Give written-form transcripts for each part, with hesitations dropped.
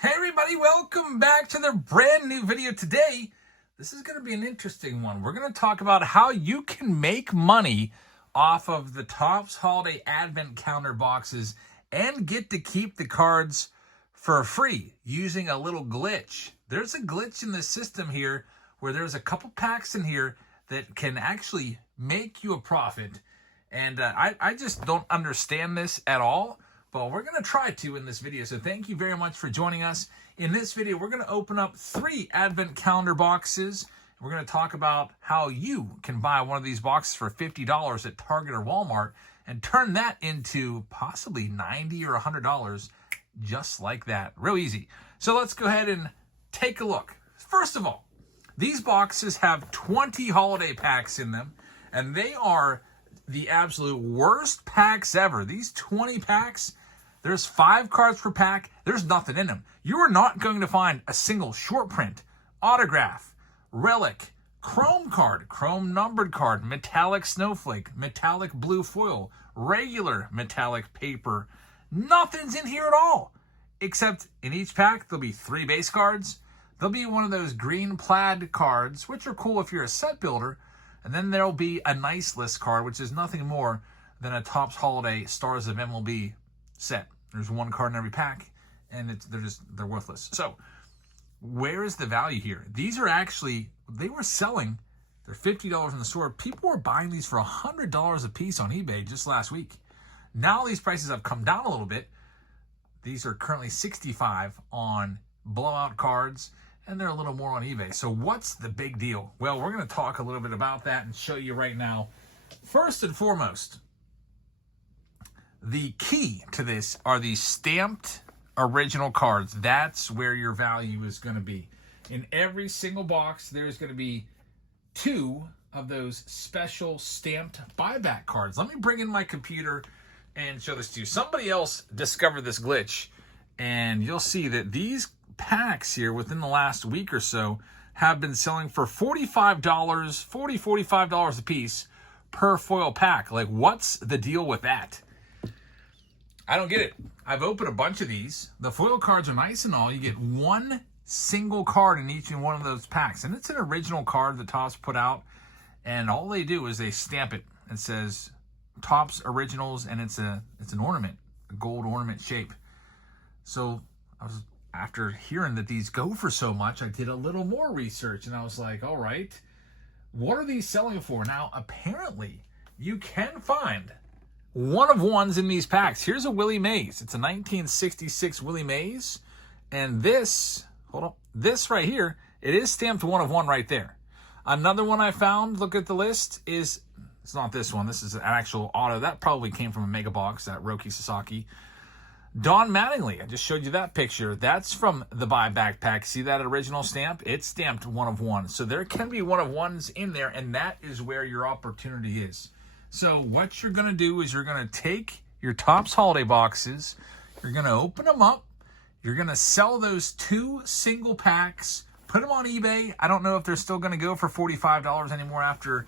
Hey everybody, welcome back to the brand new video today. This is going to be an interesting one. We're going to talk about how you can make money off of the Topps Holiday Advent Calendar boxes and get to keep the cards for free using a little glitch. There's a glitch in the system here where there's a couple packs in here that can actually make you a profit. And I just don't understand this at all. But we're going to try to in this video. So thank you very much for joining us. In this video, we're going to open up 3 Advent Calendar boxes. We're going to talk about how you can buy one of these boxes for $50 at Target or Walmart and turn that into possibly $90 or $100 just like that. Real easy. So let's go ahead and take a look. First of all, these boxes have 20 holiday packs in them, and they are the absolute worst packs ever. These 20 packs, there's 5 cards per pack. There's nothing in them. You are not going to find a single short print, autograph, relic, chrome card, chrome numbered card, metallic snowflake, metallic blue foil, regular metallic paper. Nothing's in here at all. Except in each pack, there'll be 3 base cards. There'll be one of those green plaid cards, which are cool if you're a set builder. And then there'll be a nice list card, which is nothing more than a Topps Holiday Stars of MLB set. There's 1 card in every pack, and they're worthless. So where is the value here? These are actually, they were selling, they're $50 in the store. People were buying these for $100 a piece on eBay just last week. Now these prices have come down a little bit. These are currently $65 on blowout cards, and they're a little more on eBay. So what's the big deal? Well, we're going to talk a little bit about that and show you right now. First and foremost, the key to this are the stamped original cards. That's where your value is going to be. In every single box, there's going to be 2 of those special stamped buyback cards. Let me bring in my computer and show this to you. Somebody else discovered this glitch, and you'll see that these packs here within the last week or so have been selling for $45 a piece per foil pack. Like, what's the deal with that? I don't get it. I've opened a bunch of these. The foil cards are nice and all. You get 1 single card in each and one of those packs, and it's an original card that Topps put out, and all they do is they stamp it. It says Topps Originals, and it's an ornament, a gold ornament shape. So after hearing that these go for so much, I did a little more research, and I was like, all right, what are these selling for? Now, apparently, you can find 1 of 1s in these packs. Here's a Willie Mays. It's a 1966 Willie Mays, and this, this right here, it is stamped 1 of 1 right there. Another one I found, look at the list, it's not this one. This is an actual auto. That probably came from a mega box, that Roki Sasaki. Don Mattingly, I just showed you that picture. That's from the buyback pack. See that original stamp? It's stamped 1 of 1. So there can be 1 of 1s in there, and that is where your opportunity is. So what you're going to do is you're going to take your Topps Holiday boxes, you're going to open them up, you're going to sell those 2 single packs, put them on eBay. I don't know if they're still going to go for $45 anymore after,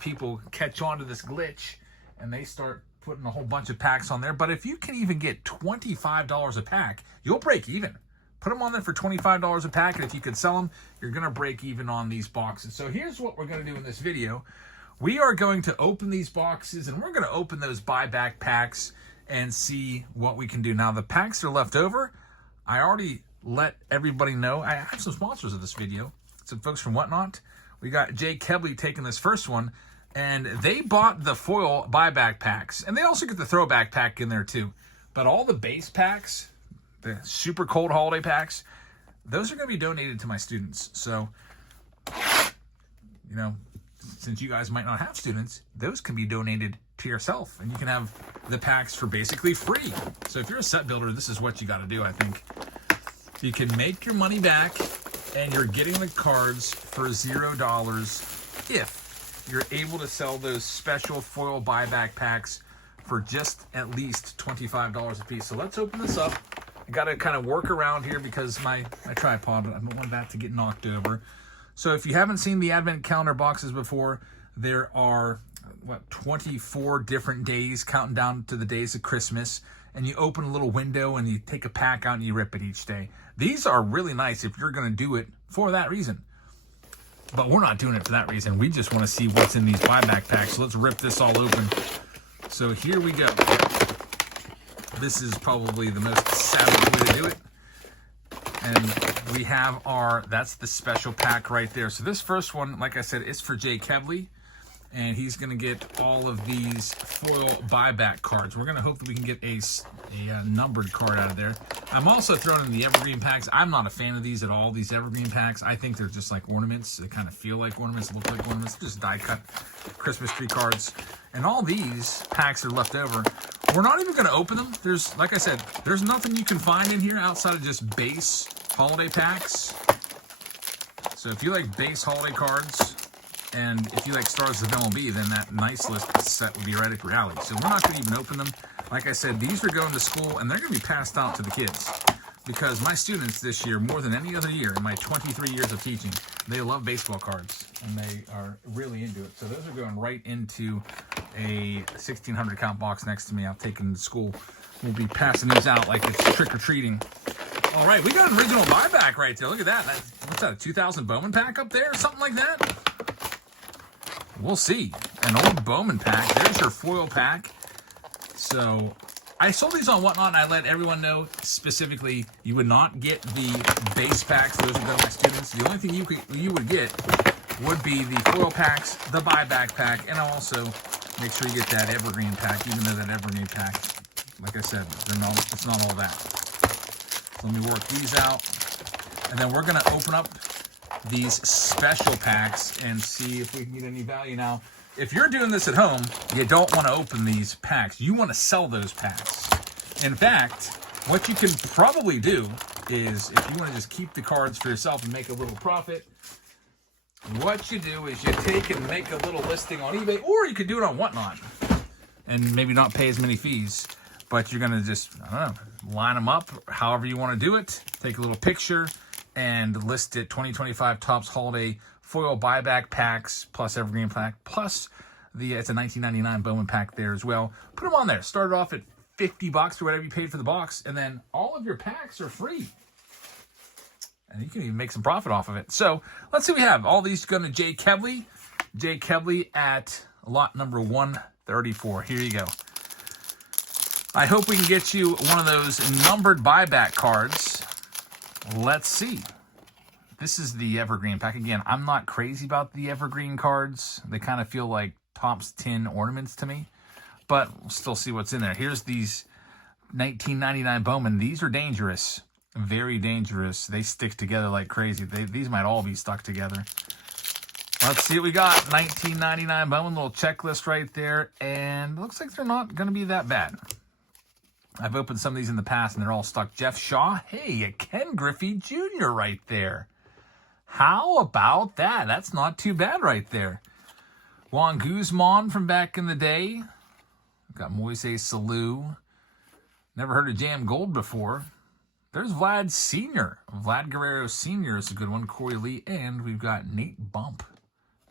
people catch on to this glitch and they start putting a whole bunch of packs on there. But if you can even get $25 a pack, you'll break even. Put them on there for $25 a pack, and if you could sell them, you're going to break even on these boxes. So here's what we're going to do in this video. We are going to open these boxes, and we're going to open those buyback packs and see what we can do. Now, the packs are left over. I already let everybody know. I have some sponsors of this video, some folks from Whatnot. We got Jay Kebley taking this first one, and they bought the foil buyback packs, and they also get the throwback pack in there too. But all the base packs, the super cold holiday packs, those are going to be donated to my students. So, since you guys might not have students, those can be donated to yourself, and you can have the packs for basically free. So if you're a set builder, this is what you got to do, I think. You can make your money back, and you're getting the cards for $0 if you're able to sell those special foil buyback packs for just at least $25 a piece. So let's open this up. I got to kind of work around here because my tripod, I don't want that to get knocked over. So if you haven't seen the Advent Calendar boxes before, there are, 24 different days counting down to the days of Christmas. and you open a little window and you take a pack out and you rip it each day. These are really nice if you're going to do it for that reason. But we're not doing it for that reason. We just want to see what's in these buyback packs. So let's rip this all open. So here we go. This is probably the most savage way to do it. And we have that's the special pack right there. So this first one, like I said, is for Jay Kevley. And he's going to get all of these foil buyback cards. We're going to hope that we can get a numbered card out of there. I'm also throwing in the evergreen packs. I'm not a fan of these at all, these evergreen packs. I think they're just like ornaments. They kind of feel like ornaments, look like ornaments, just die-cut Christmas tree cards. And all these packs are left over. We're not even going to open them. There's, like I said, there's nothing you can find in here outside of just base holiday packs. So if you like base holiday cards, and if you like Stars of MLB, then that nice list set would be right up your alley. So we're not going to even open them. Like I said, these are going to school, and they're going to be passed out to the kids. Because my students this year, more than any other year in my 23 years of teaching, they love baseball cards, and they are really into it. So those are going right into a 1,600 count box next to me. I've taken to school. We'll be passing these out like it's trick-or-treating. All right, we got an original buyback right there. Look at that. What's that, a 2000 Bowman pack up there? Something like that? We'll see. An old Bowman pack. There's your foil pack. So I sold these on Whatnot, and I let everyone know specifically you would not get the base packs. Those are done by students. The only thing you would get would be the foil packs, the buyback pack, and also make sure you get that evergreen pack, even though that evergreen pack, like I said, it's not all that. So let me work these out. And then we're going to open up these special packs and see if we can get any value. Now, if you're doing this at home, you don't want to open these packs. You want to sell those packs. In fact, what you can probably do is, if you want to just keep the cards for yourself and make a little profit, what you do is you take and make a little listing on eBay, or you could do it on Whatnot and maybe not pay as many fees, but you're going to just, I don't know, line them up however you want to do it, take a little picture, and list it 2025 Topps Holiday Foil Buyback Packs plus Evergreen Pack plus it's a $19.99 Bowman pack there as well. Put them on there. Start it off at $50 or whatever you paid for the box, and then all of your packs are free. And you can even make some profit off of it. So let's see what we have. All these going to Jay Kevley. Jay Kevley at lot number 134. Here you go. I hope we can get you one of those numbered buyback cards. Let's see. This is the evergreen pack. Again, I'm not crazy about the evergreen cards. They kind of feel like Topps tin ornaments to me. But we'll still see what's in there. Here's these 1999 Bowman. These are dangerous. Very dangerous. They stick together like crazy. These might all be stuck together. Let's see what we got. 1999 Bowman. Little checklist right there. And it looks like they're not going to be that bad. I've opened some of these in the past, and they're all stuck. Jeff Shaw. Hey, a Ken Griffey Jr. right there. How about that? That's not too bad right there. Juan Guzman from back in the day. Got Moises Salou. Never heard of Jam Gold before. There's Vlad Sr. Vlad Guerrero Sr. is a good one. Corey Lee. And we've got Nate Bump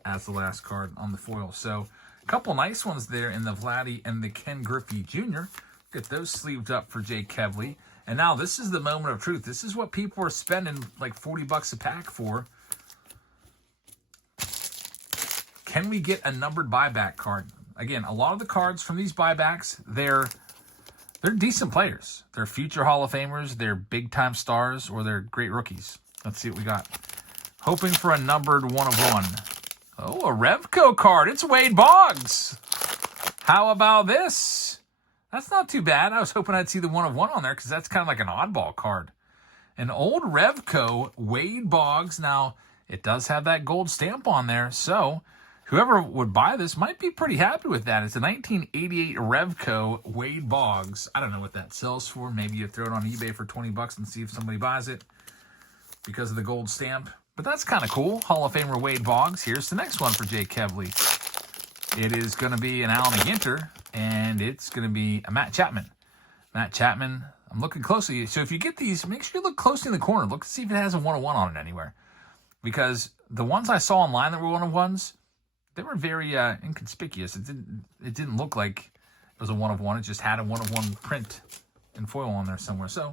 as the last card on the foil. So a couple nice ones there in the Vladdy and the Ken Griffey Jr. Get those sleeved up for Jay Kevley. And now this is the moment of truth. This is what people are spending like $40 a pack for. Can we get a numbered buyback card? Again, a lot of the cards from these buybacks, they're decent players. They're future Hall of Famers, they're big-time stars, or they're great rookies. Let's see what we got. Hoping for a numbered 1 of 1. Oh, a Revco card. It's Wade Boggs. How about this? That's not too bad. I was hoping I'd see the 1 of 1 on there because that's kind of like an oddball card. An old Revco, Wade Boggs. Now, it does have that gold stamp on there, so whoever would buy this might be pretty happy with that. It's a 1988 Revco, Wade Boggs. I don't know what that sells for. Maybe you throw it on eBay for $20 and see if somebody buys it because of the gold stamp. But that's kind of cool. Hall of Famer Wade Boggs. Here's the next one for Jay Kevley. It is going to be an Alan McGinter, and it's going to be a Matt Chapman. Matt Chapman, I'm looking closely. So if you get these, make sure you look closely in the corner. Look to see if it has a 1 of 1 on it anywhere. Because the ones I saw online that were 1 of 1s, they were very inconspicuous. It didn't look like it was a 1 of 1. It just had a 1 of 1 print in foil on there somewhere. So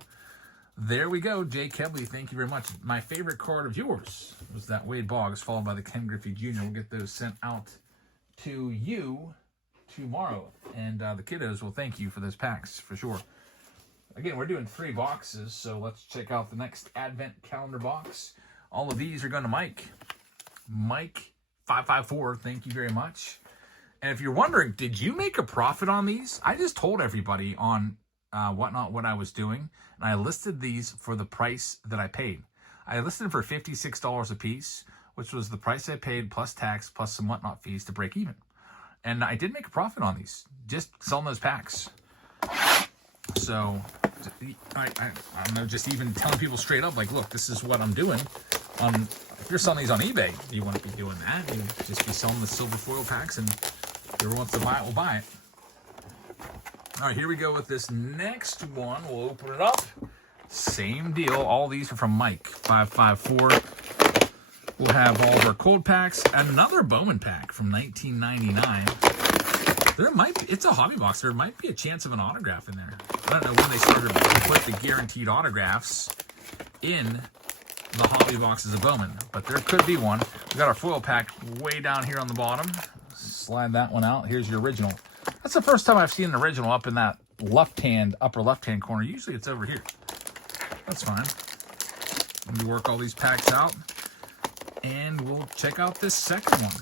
there we go, Jay Kebley. Thank you very much. My favorite card of yours was that Wade Boggs, followed by the Ken Griffey Jr. We'll get those sent out to you tomorrow. And the kiddos will thank you for those packs, for sure. Again, we're doing 3 boxes, so let's check out the next Advent calendar box. All of these are going to Mike. Mike554, thank you very much. And if you're wondering, did you make a profit on these? I just told everybody on Whatnot what I was doing, and I listed these for the price that I paid. I listed them for $56 a piece, which was the price I paid plus tax plus some Whatnot fees to break even. And I did make a profit on these, just selling those packs. So I don't know, just even telling people straight up, like, look, this is what I'm doing. If you're selling these on eBay, you wouldn't be doing that. You'd just be selling the silver foil packs, and whoever wants to buy it will buy it. All right, here we go with this next one. We'll open it up. Same deal. All these are from Mike554. We'll have all of our cold packs. Another Bowman pack from 1999. There might be, it's a hobby box. There might be a chance of an autograph in there. I don't know when they started to put the guaranteed autographs in the hobby boxes of Bowman, but there could be one. We got our foil pack way down here on the bottom. Slide that one out. Here's your original. That's the first time I've seen an original up in that upper left-hand corner. Usually it's over here. That's fine. Let me work all these packs out, and we'll check out this second one.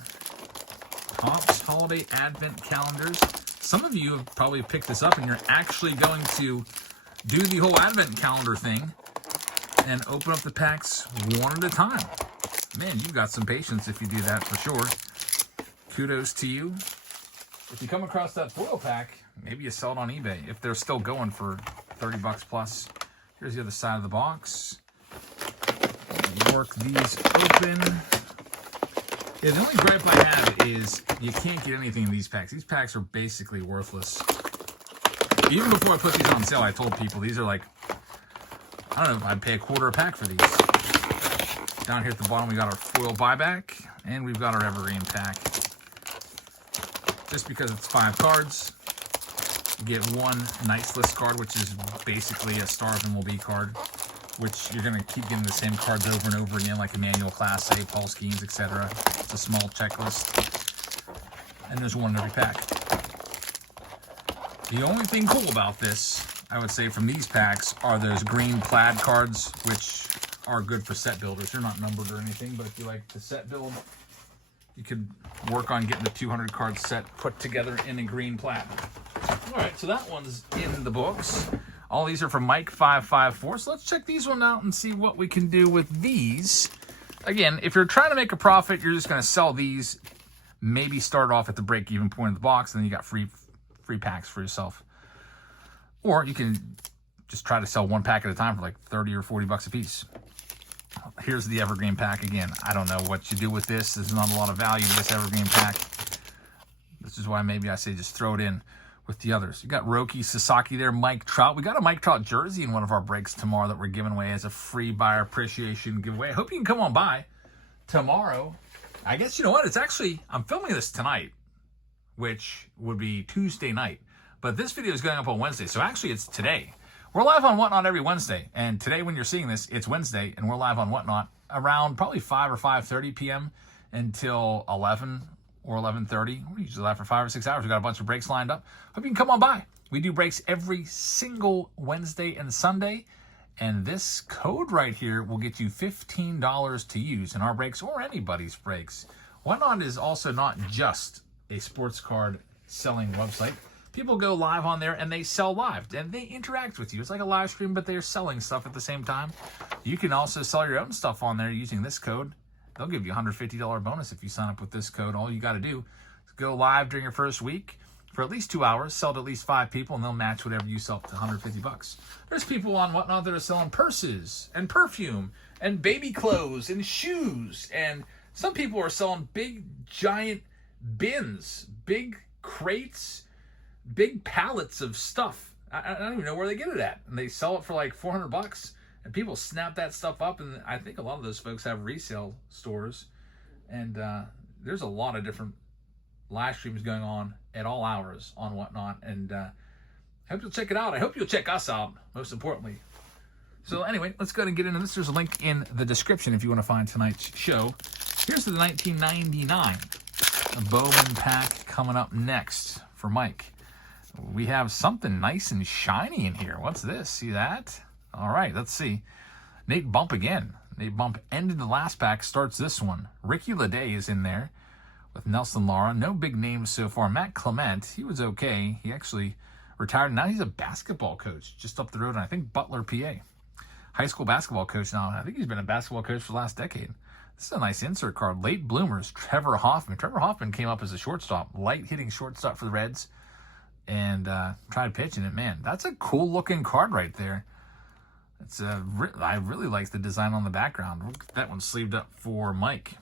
Topps Holiday Advent Calendars. Some of you have probably picked this up, and you're actually going to do the whole Advent calendar thing and open up the packs one at a time. Man, you've got some patience if you do that, for sure. Kudos to you. If you come across that foil pack, maybe you sell it on eBay if they're still going for 30 bucks plus. Here's the other side of the box. Work these open. Yeah, the only gripe I have is you can't get anything in these packs. These packs are basically worthless. Even before I put these on sale, I told people these are like, I don't know, I'd pay $1/4 a pack for these. Down here at the bottom, we got our foil buyback, and we've got our evergreen pack. Just because it's 5 cards, you get one Knights List card, which is basically a Star of MLB card, which you're going to keep getting the same cards over and over again, like Emmanuel Class A, Paul Skeens, etc. It's a small checklist. And there's one in every pack. The only thing cool about this, I would say, from these packs are those green plaid cards, which are good for set builders. They're not numbered or anything, but if you like the set build, you could work on getting the 200 card set put together in a green plaid. All right, so that one's in the books. All these are from Mike554. So let's check these one out and see what we can do with these. Again, if you're trying to make a profit, you're just going to sell these. Maybe start off at the break-even point of the box, and then you got free packs for yourself. Or you can just try to sell one pack at a time for like 30 or 40 bucks a piece. Here's the evergreen pack again. I don't know what you do with this. There's not a lot of value to this evergreen pack. This is why maybe I say just throw it in with the others. You got Roki Sasaki there, Mike Trout. We got a Mike Trout jersey in one of our breaks tomorrow that we're giving away as a free buyer appreciation giveaway. I hope you can come on by tomorrow. I guess, you know what? It's actually, I'm filming this tonight, which would be Tuesday night. But this video is going up on Wednesday, so actually it's today. We're live on Whatnot every Wednesday, and today when you're seeing this, it's Wednesday, and we're live on Whatnot around probably 5 or 5:30 p.m. until 11 or 11:30. We're usually live for 5 or 6 hours. We've got a bunch of breaks lined up. Hope you can come on by. We do breaks every single Wednesday and Sunday, and this code right here will get you $15 to use in our breaks or anybody's breaks. Whatnot is also not just a sports card selling website. People go live on there and they sell live and they interact with you. It's like a live stream, but they're selling stuff at the same time. You can also sell your own stuff on there using this code. They'll give you a $150 bonus if you sign up with this code. All you got to do is go live during your first week for at least 2 hours, sell to at least 5 people, and they'll match whatever you sell to $150. There's people on Whatnot that are selling purses and perfume and baby clothes and shoes. And some people are selling big, giant bins, big crates, big pallets of stuff. I don't even know where they get it at. And they sell it for like $400, and people snap that stuff up. And I think a lot of those folks have resale stores. And there's a lot of different live streams going on at all hours on Whatnot. And I hope you'll check it out. I hope you'll check us out, most importantly. So anyway, let's go ahead and get into this. There's a link in the description if you want to find tonight's show. Here's the 1999 Bowman pack coming up next for Mike. We have something nice and shiny in here. What's this? See that? All right, let's see. Nate Bump again. Nate Bump ended the last pack, starts this one. Ricky Leday is in there with Nelson Lara. No big names so far. Matt Clement, he was okay. He actually retired. Now he's a basketball coach just up the road in, I think, Butler, PA. High school basketball coach now. I think he's been a basketball coach for the last decade. This is a nice insert card. Late bloomers, Trevor Hoffman. Trevor Hoffman came up as a shortstop, light hitting shortstop for the Reds, and tried pitching it. Man, that's a cool looking card right there. It's I really like the design on the background. That one's sleeved up for Mike.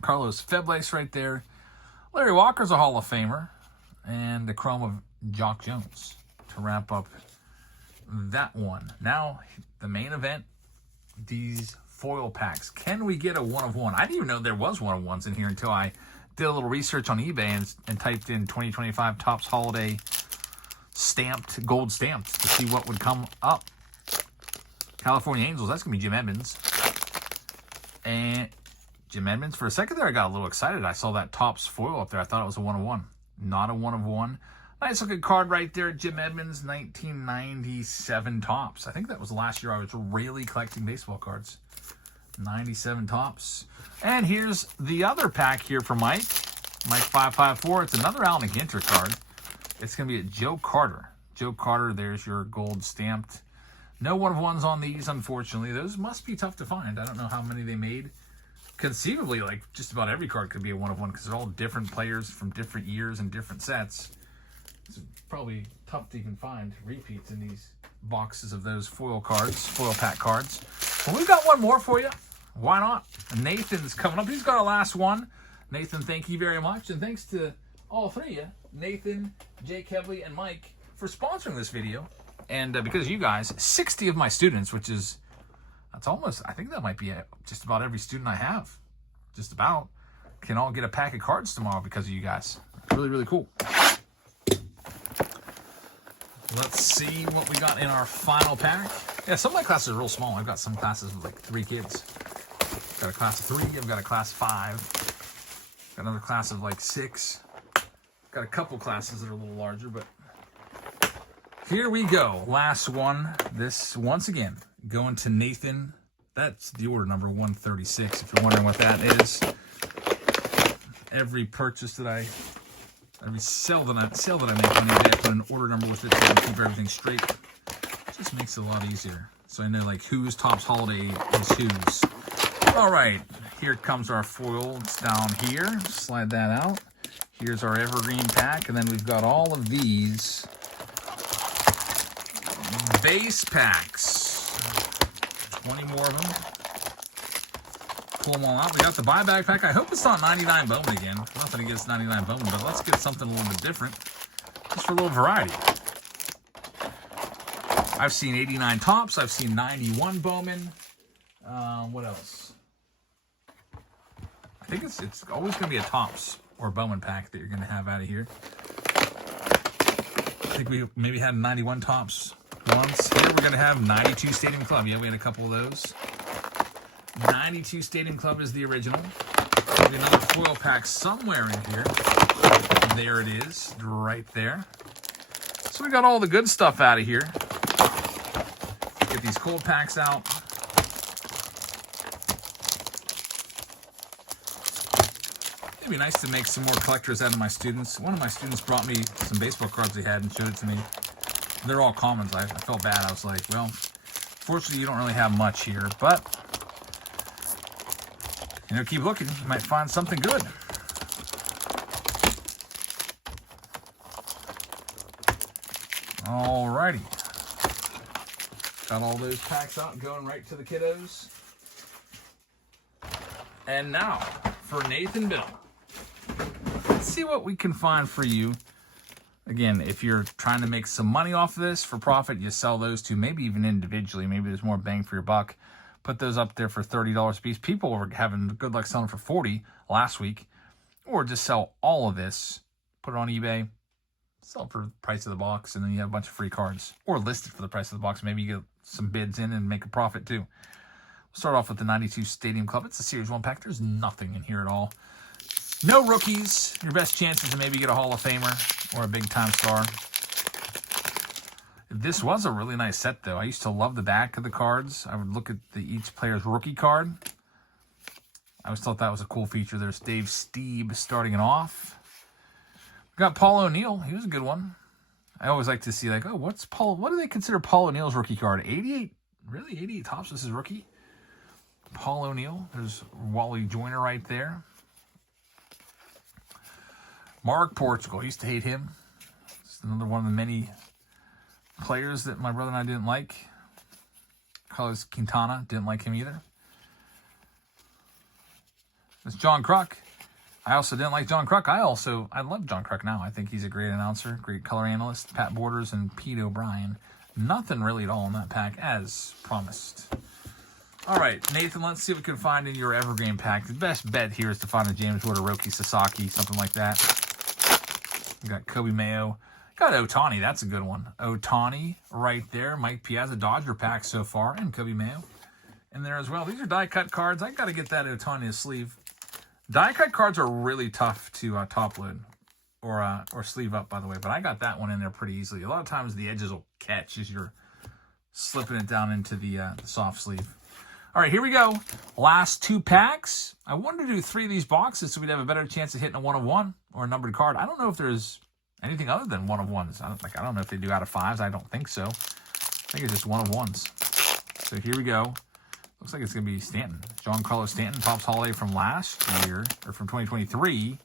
Carlos Febles right there. Larry Walker's a Hall of Famer, and the chrome of Jock Jones to wrap up that one. Now the main event. These foil packs. Can we get a one of one? I didn't even know there was one of ones in here until I did a little research on eBay and typed in 2025 Topps Holiday stamped, gold stamped, to see what would come up. California Angels, that's going to be Jim Edmonds. And Jim Edmonds, for a second there, I got a little excited. I saw that Topps foil up there. I thought it was a one of one. Not a one of one. Nice looking card right there, Jim Edmonds, 1997 Topps. I think that was the last year I was really collecting baseball cards. 97 Topps. And here's the other pack here for Mike. Mike 554. It's another Al McGinter card. It's going to be a Joe Carter. Joe Carter, there's your gold stamped. No one of ones on these, unfortunately. Those must be tough to find. I don't know how many they made. Conceivably, like just about every card could be a one of one because they're all different players from different years and different sets. It's probably tough to even find repeats in these boxes of those foil cards, foil pack cards. Well, we've got one more for you. Why not? Nathan's coming up. He's got a last one. Nathan, thank you very much. And thanks to all three of you, Nathan, Jake Heavley, and Mike, for sponsoring this video. And because of you guys, 60 of my students, that's almost, I think that might be just about every student I have, just about, can all get a pack of cards tomorrow because of you guys. Really, really cool. Let's see what we got in our final pack. Yeah, some of my classes are real small. I've got some classes with like 3 kids. I've got a class of 3. I've got a class of 5. Got another class of like 6. Got a couple classes that are a little larger, but here we go. Last one. This, once again, going to Nathan. That's the order number 136, if you're wondering what that is. Every purchase that every sale that I make on eBay, I put an order number with it to keep everything straight. It just makes it a lot easier. So I know like whose Topps Holiday is whose. All right, here comes our foil. It's down here. Slide that out. Here's our evergreen pack, and then we've got all of these base packs. 20 more of them. Pull them all out. We got the buyback pack. I hope it's not 99 Bowman again. Nothing against 99 Bowman, but let's get something a little bit different. Just for a little variety. I've seen 89 Topps. I've seen 91 Bowman. What else? I think it's always going to be a Topps or Bowman pack that you're going to have out of here. I think we maybe had 91 Topps once. Here we're going to have 92 Stadium Club. Yeah, we had a couple of those. 92 Stadium Club is the original. Maybe another foil pack somewhere in here. There it is, right there. So we got all the good stuff out of here. Get these cold packs out. It'd be nice to make some more collectors out of my students. One of my students brought me some baseball cards he had and showed it to me. They're all commons. I felt bad. I was like, well, fortunately you don't really have much here, but you know, keep looking. You might find something good. Alrighty. Got all those packs out, going right to the kiddos. And now, for Nathan Biddle. Let's see what we can find for you. Again, if you're trying to make some money off of this for profit, you sell those two, maybe even individually. Maybe there's more bang for your buck. Put those up there for $30 a piece. People were having good luck selling for $40 last week. Or just sell all of this, put it on eBay, sell for the price of the box, and then you have a bunch of free cards. Or listed for the price of the box. Maybe you get some bids in and make a profit too. We'll start off with the 92 Stadium Club. It's a Series 1 pack. There's nothing in here at all. No rookies. Your best chances to maybe get a Hall of Famer or a big-time star. This was a really nice set, though. I used to love the back of the cards. I would look at each player's rookie card. I always thought that was a cool feature. There's Dave Steeb starting it off. We got Paul O'Neill. He was a good one. I always like to see, like, oh, what do they consider Paul O'Neill's rookie card? 88? Really? 88 tops was his rookie? Paul O'Neill. There's Wally Joyner right there. Mark Portugal. I used to hate him. Just another one of the many players that my brother and I didn't like. Carlos Quintana. Didn't like him either. It's John Kruk. I also didn't like John Kruk. I love John Kruk now. I think he's a great announcer, great color analyst. Pat Borders and Pete O'Brien. Nothing really at all in that pack, as promised. All right, Nathan, let's see what we can find in your Evergreen pack. The best bet here is to find a James Wood or Roki Sasaki, something like that. We got Kobe Mayo. Got Ohtani. That's a good one. Ohtani right there. Mike Piazza, Dodger pack so far, and Kobe Mayo in there as well. These are die-cut cards. I got to get that Ohtani sleeve. Die-cut cards are really tough to top load or sleeve up, by the way, but I got that one in there pretty easily. A lot of times the edges will catch as you're slipping it down into the soft sleeve. All right, here we go. Last 2 packs. I wanted to do 3 of these boxes so we'd have a better chance of hitting a 1 of 1 or a numbered card. I don't know if there's anything other than 1 of 1s. I don't know if they do out of 5s. I don't think so. I think it's just 1 of 1s. So here we go. Looks like it's going to be Stanton. Giancarlo Stanton, Topps Holiday from last year, or from 2023.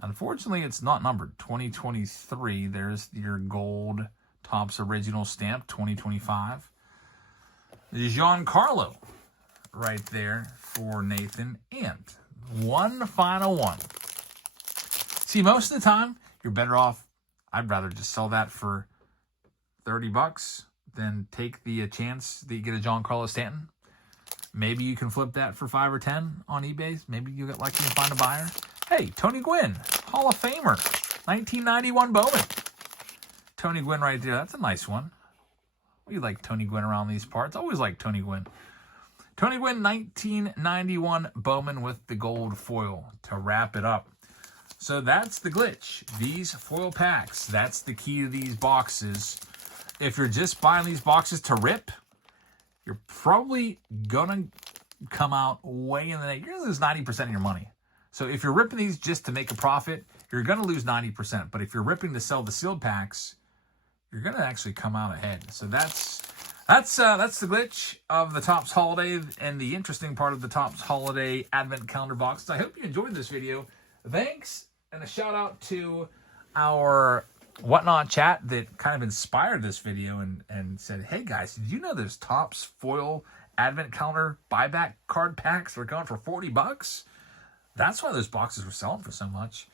Unfortunately, it's not numbered. 2023, there's your gold Topps original stamp, 2025. Giancarlo right there for Nathan. And one final one. See, most of the time, you're better off. I'd rather just sell that for $30 than take the chance that you get a Giancarlo Stanton. Maybe you can flip that for 5 or 10 on eBay. Maybe you'll get lucky and find a buyer. Hey, Tony Gwynn, Hall of Famer, 1991 Bowman. Tony Gwynn right there. That's a nice one. We like Tony Gwynn around these parts. Always like Tony Gwynn. Tony Gwynn, 1991 Bowman with the gold foil to wrap it up. So that's the glitch. These foil packs, that's the key to these boxes. If you're just buying these boxes to rip, you're probably going to come out way in the negative. You're going to lose 90% of your money. So if you're ripping these just to make a profit, you're going to lose 90%. But if you're ripping to sell the sealed packs, you're going to actually come out ahead. So that's the glitch of the Topps Holiday and the interesting part of the Topps Holiday Advent Calendar boxes. I hope you enjoyed this video. Thanks, and a shout out to our Whatnot chat that kind of inspired this video and said, hey guys, did you know there's Topps foil Advent Calendar buyback card packs that are going for $40? That's why those boxes were selling for so much.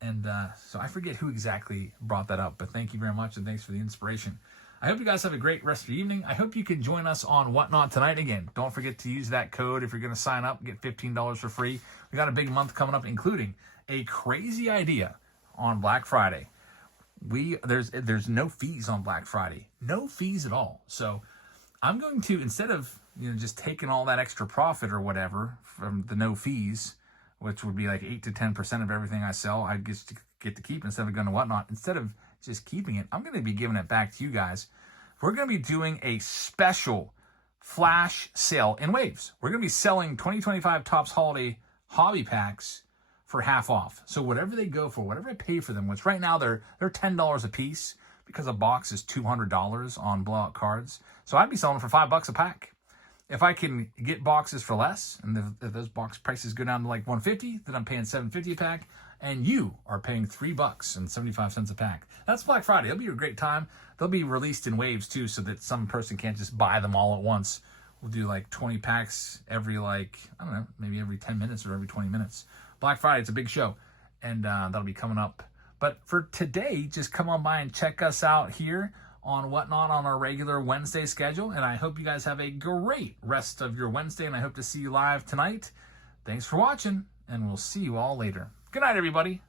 And so I forget who exactly brought that up, but thank you very much, and thanks for the inspiration. I hope you guys have a great rest of your evening. I hope you can join us on Whatnot tonight. Again, don't forget to use that code if you're going to sign up, get $15 for free. We got a big month coming up, including a crazy idea on Black Friday. There's no fees on Black Friday. No fees at all. So I'm going to, instead of just taking all that extra profit or whatever from the no fees, which would be like 8 to 10% of everything I sell, I get to keep instead of going to Whatnot. Instead of just keeping it, I'm going to be giving it back to you guys. We're going to be doing a special flash sale in waves. We're going to be selling 2025 Topps Holiday hobby packs for half off. So whatever they go for, whatever I pay for them, which right now they're $10 a piece because a box is $200 on blowout cards. So I'd be selling for $5 a pack. If I can get boxes for less, and if those box prices go down to like $150, then I'm paying $7.50 a pack, and you are paying $3.75 a pack. That's Black Friday. It'll be a great time. They'll be released in waves too, so that some person can't just buy them all at once. We'll do like 20 packs every maybe every 10 minutes or every 20 minutes. Black Friday, it's a big show, and that'll be coming up. But for today, just come on by and check us out here on Whatnot on our regular Wednesday schedule. And I hope you guys have a great rest of your Wednesday, and I hope to see you live tonight. Thanks for watching, and we'll see you all later. Good night, everybody.